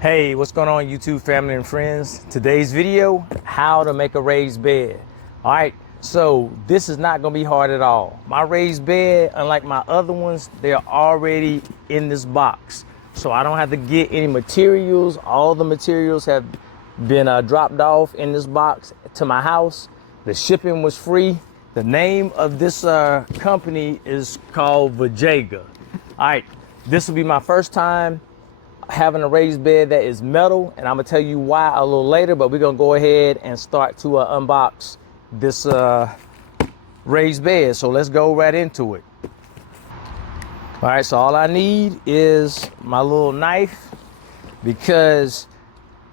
Hey, what's going on YouTube family and friends? Today's video, how to make a raised bed. All right, so this is not gonna be hard at all. My raised bed, unlike my other ones, they're already in this box. So I don't have to get any materials. All the materials have been dropped off in this box to my house. The shipping was free. The name of this company is called Vegega. All right, this will be my first time having a raised bed that is metal, and I'm gonna tell you why a little later, but we're gonna go ahead and start to unbox this raised bed. So let's go right into it. All right, so all I need is my little knife, because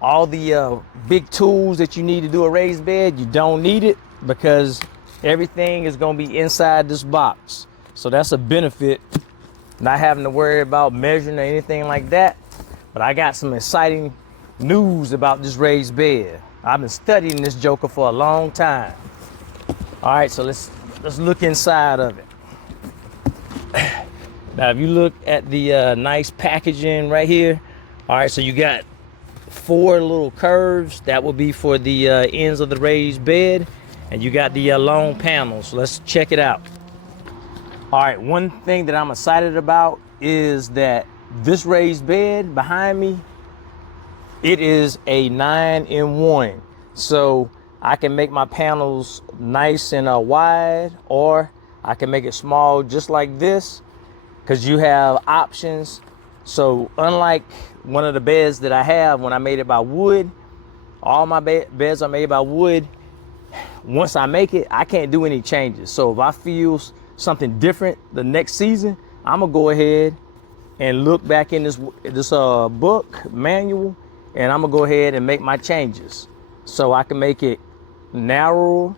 all the big tools that you need to do a raised bed, you don't need it because everything is gonna be inside this box. So that's a benefit, not having to worry about measuring or anything like that. But I got some exciting news about this raised bed. I've been studying this joker for a long time. All right, so let's look inside of it. Now, if you look at the nice packaging right here, all right, so you got 4 little curves. That will be for the ends of the raised bed. And you got the long panels. So let's check it out. All right, one thing that I'm excited about is that this raised bed behind me, it is a 9-in-1. So I can make my panels nice and wide, or I can make it small just like this, because you have options. So unlike one of the beds that I have when I made it by wood, all my beds are made by wood. Once I make it, I can't do any changes. So if I feel something different the next season, I'm gonna go ahead and look back in this book manual, and I'm gonna go ahead and make my changes. So I can make it narrow,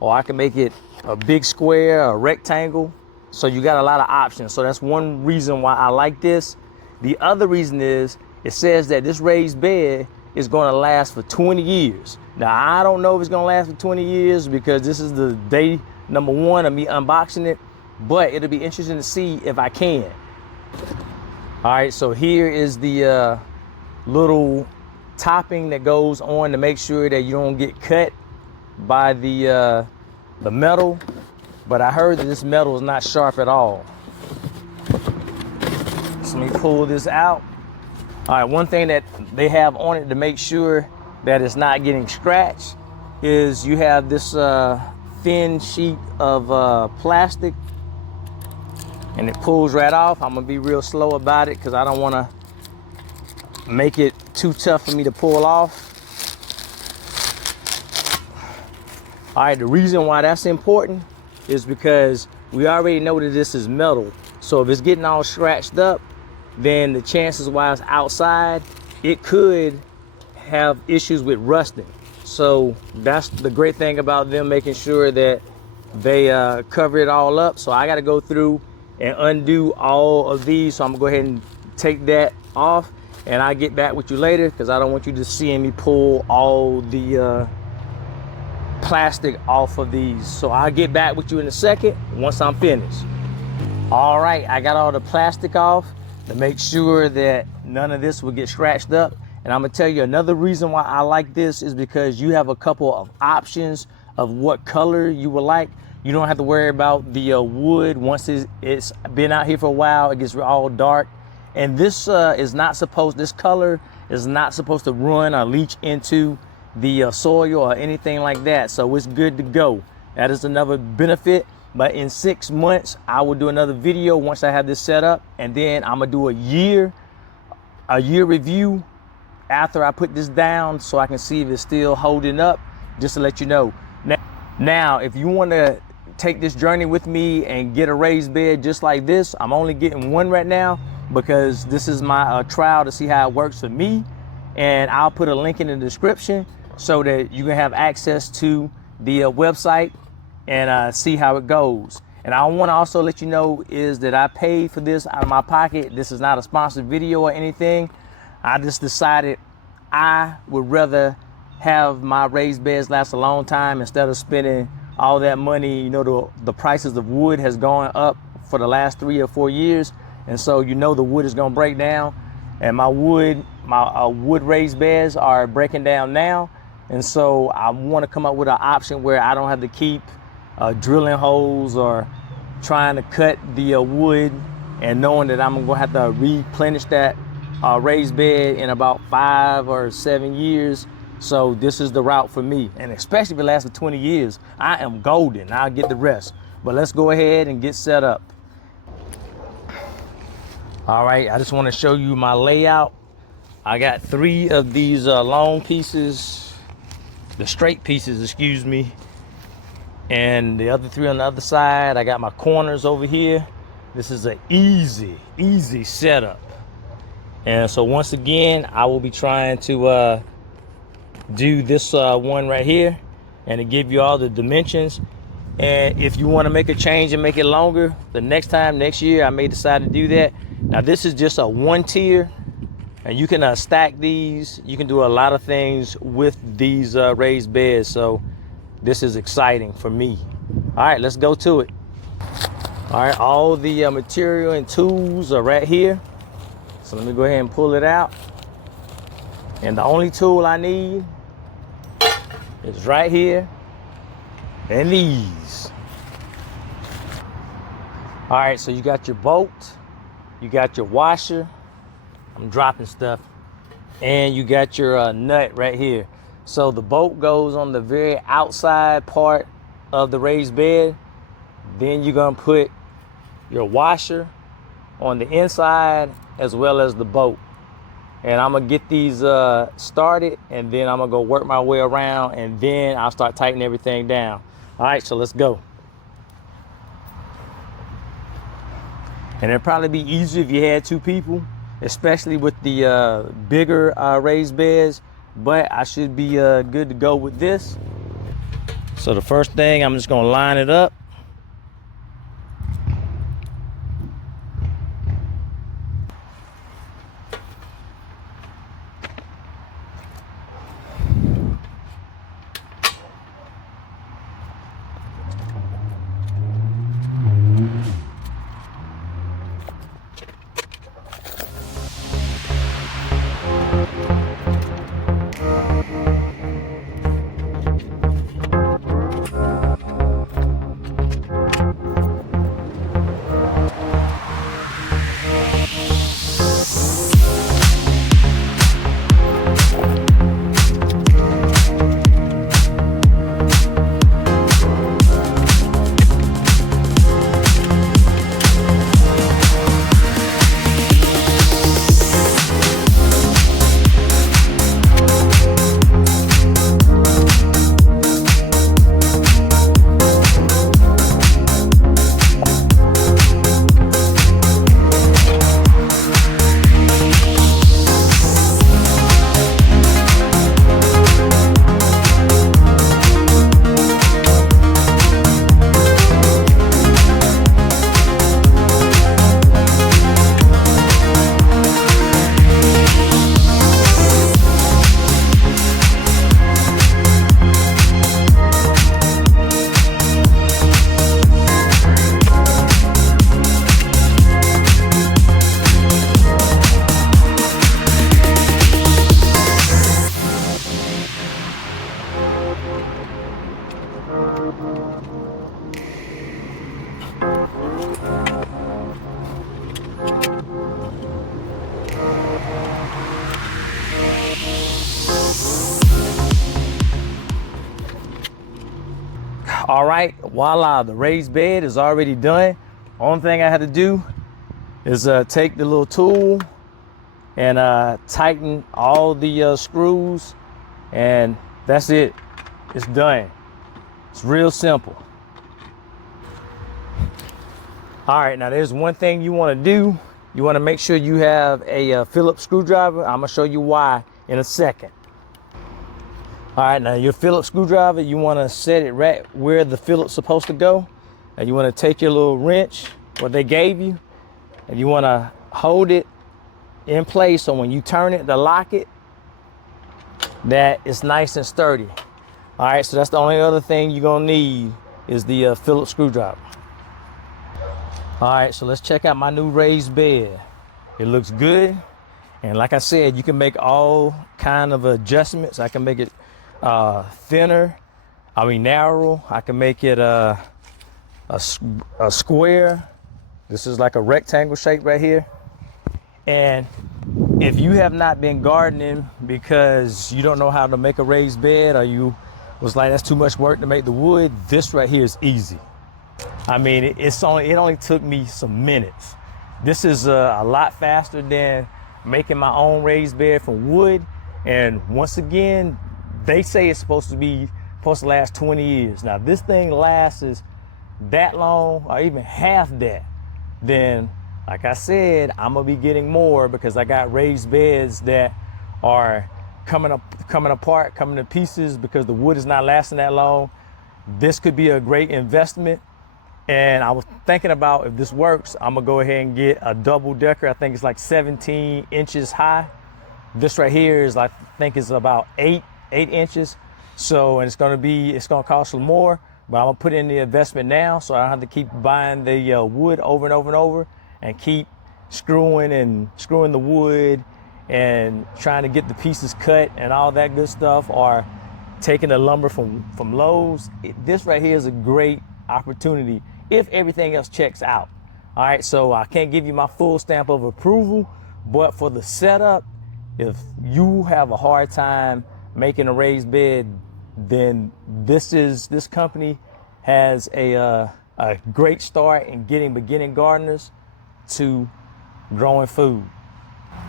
or I can make it a big square, a rectangle. So you got a lot of options. So that's one reason why I like this. The other reason is it says that this raised bed is gonna last for 20 years. Now, I don't know if it's gonna last for 20 years because this is the day number 1 of me unboxing it, but it'll be interesting to see if I can. All right, so here is the little topping that goes on to make sure that you don't get cut by the metal. But I heard that this metal is not sharp at all. So let me pull this out. All right, one thing that they have on it to make sure that it's not getting scratched is you have this thin sheet of plastic, and it pulls right off. I'm gonna be real slow about it because I don't wanna make it too tough for me to pull off. All right, the reason why that's important is because we already know that this is metal. So if it's getting all scratched up, then the chances why it's outside, it could have issues with rusting. So that's the great thing about them making sure that they cover it all up. So I got to go through and undo all of these. So I'm gonna go ahead and take that off, and I'll get back with you later because I don't want you to see me pull all the plastic off of these. So I'll get back with you in a second once I'm finished. All right, I got all the plastic off to make sure that none of this will get scratched up. And I'm gonna tell you another reason why I like this is because you have a couple of options of what color you would like. You don't have to worry about the wood. Once it's been out here for a while, it gets all dark. And this is not supposed, this color is not supposed to run or leach into the soil or anything like that. So it's good to go. That is another benefit. But in 6 months, I will do another video once I have this set up. And then I'm gonna do a year review after I put this down, so I can see if it's still holding up, just to let you know. Now, if you want to take this journey with me and get a raised bed just like this, I'm only getting one right now because this is my trial to see how it works for me. And I'll put a link in the description so that you can have access to the website and see how it goes. And I want to also let you know is that I paid for this out of my pocket. This is not a sponsored video or anything. I just decided I would rather have my raised beds last a long time instead of spending all that money. You know, the prices of wood has gone up for the last 3 or 4 years. And so, you know, the wood is going to break down, and my wood my wood raised beds are breaking down now. And so I want to come up with an option where I don't have to keep drilling holes or trying to cut the wood, and knowing that I'm going to have to replenish that raised bed in about 5 or 7 years. So this is the route for me. And especially if it lasts for 20 years, I am golden. I'll get the rest. But let's go ahead and get set up. All right, I just want to show you my layout. I got 3 of these long pieces, the straight pieces, excuse me, and the other 3 on the other side. I got my corners over here. This is an easy setup. And so once again, I will be trying to do this one right here, and to give you all the dimensions. And if you want to make a change and make it longer, the next year, I may decide to do that. Now this is just a 1 tier, and you can stack these. You can do a lot of things with these raised beds. So this is exciting for me. All right, let's go to it. All right, all the material and tools are right here. So let me go ahead and pull it out. And the only tool I need is right here and these. All right, so you got your bolt, you got your washer, I'm dropping stuff, and you got your nut right here. So the bolt goes on the very outside part of the raised bed. Then you're gonna put your washer on the inside as well as the bolt. And I'm gonna get these started, and then I'm gonna go work my way around, and then I'll start tightening everything down. All right, so let's go. And it'd probably be easier if you had 2 people, especially with the bigger raised beds, but I should be good to go with this. So the first thing, I'm just gonna line it up. All right, voila, the raised bed is already done. Only thing I had to do is take the little tool and tighten all the screws, and that's it. It's done. It's real simple. All right, now there's one thing you want to do. You want to make sure you have a Phillips screwdriver. I'm gonna show you why in a second. All right, now your Phillips screwdriver, you want to set it right where the Phillips supposed to go. And you want to take your little wrench, what they gave you, and you want to hold it in place so when you turn it to lock it, that it's nice and sturdy. All right, so that's the only other thing you're gonna need is the Phillips screwdriver. All right, so let's check out my new raised bed. It looks good. And like I said, you can make all kind of adjustments. I can make it thinner, narrow. I can make it a square. This is like a rectangle shape right here. And if you have not been gardening because you don't know how to make a raised bed, or you was like, that's too much work to make the wood, this right here is easy. I mean, it only took me some minutes. This is a lot faster than making my own raised bed from wood. And once again, they say it's supposed to last 20 years. Now, if this thing lasts that long, or even half that, then like I said, I'm gonna be getting more, because I got raised beds that are coming apart, coming to pieces, because the wood is not lasting that long. This could be a great investment. And I was thinking about, if this works, I'm gonna go ahead and get a double decker. I think it's like 17 inches high. This right here is, I think, is about 8 inches. So, and it's gonna cost a little more, but I'm gonna put in the investment now, so I don't have to keep buying the wood over and over and over, and keep screwing the wood and trying to get the pieces cut and all that good stuff, or taking the lumber from Lowe's. This right here is a great opportunity if everything else checks out. All right, so I can't give you my full stamp of approval, but for the setup, if you have a hard time making a raised bed, then this company has a great start in getting beginning gardeners to growing food.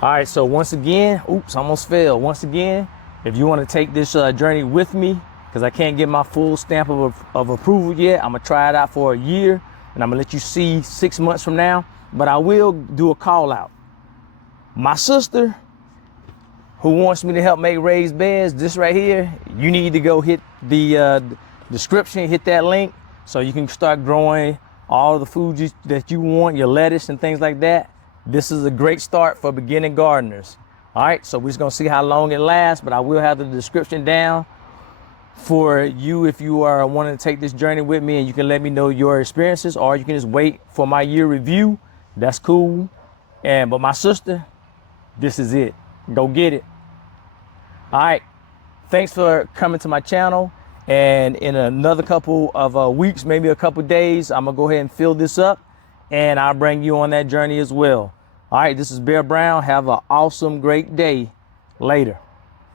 All right, so once again, oops, almost fell. Once again, if you want to take this journey with me, because I can't get my full stamp of approval yet, I'm gonna try it out for a year, and I'm gonna let you see 6 months from now. But I will do a call out. My sister, who wants me to help make raised beds, this right here, you need to go hit the description, hit that link, so you can start growing all the food that you want, your lettuce and things like that. This is a great start for beginning gardeners. All right, so we're just gonna see how long it lasts, but I will have the description down for you if you are wanting to take this journey with me, and you can let me know your experiences, or you can just wait for my year review. That's cool. But my sister, this is it. Go get it. All right, thanks for coming to my channel. And in another couple of weeks, maybe a couple days, I'm gonna go ahead and fill this up, and I'll bring you on that journey as well. All right, this is Bear Brown. Have an awesome, great day. Later.